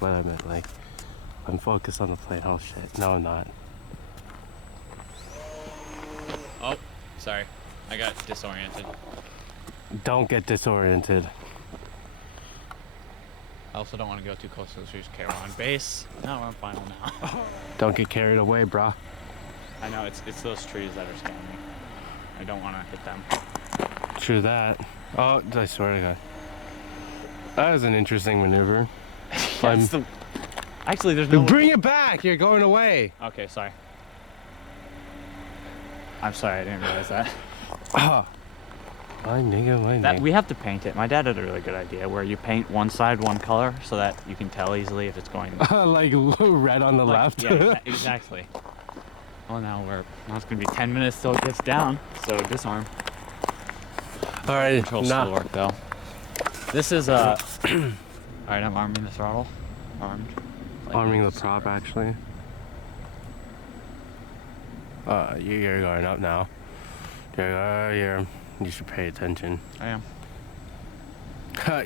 what I meant. Like, I'm focused on the plane. Oh shit. No, I'm not. Oh, sorry. I got disoriented. Don't get disoriented. I also don't want to go too close to the trees. Okay, we're on base. No, we're on final now. Don't get carried away, brah. I know, it's those trees that are scaring me. I don't want to hit them. True that. Oh, I swear to God. That was an interesting maneuver. Actually, there's no... Bring it back! You're going away! Okay, sorry. I'm sorry, I didn't realize that. My nigga. We have to paint it. My dad had a really good idea where you paint one side one color so that you can tell easily if it's going... like red on the left? Yeah, exactly. Well, now it's going to be 10 minutes till it gets down, so disarm. Alright, Control still work though. This is Alright, I'm arming the throttle. Armed. Like arming the prop, actually. You're going up now. You should pay attention. I am.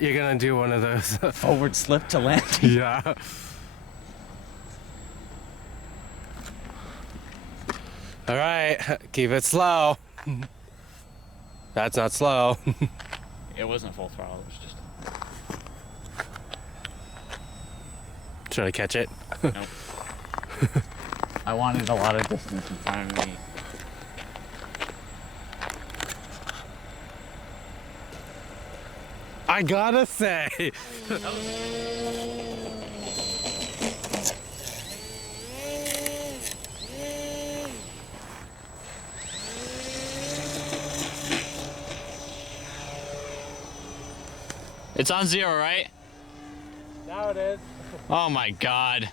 You're gonna do one of those. Forward slip to land. Yeah. Alright, keep it slow. That's not slow. It wasn't full throttle, it was just... Should I catch it? Nope. I wanted a lot of distance in front of me. I gotta say. It's on 0, right? Now it is. Oh my God.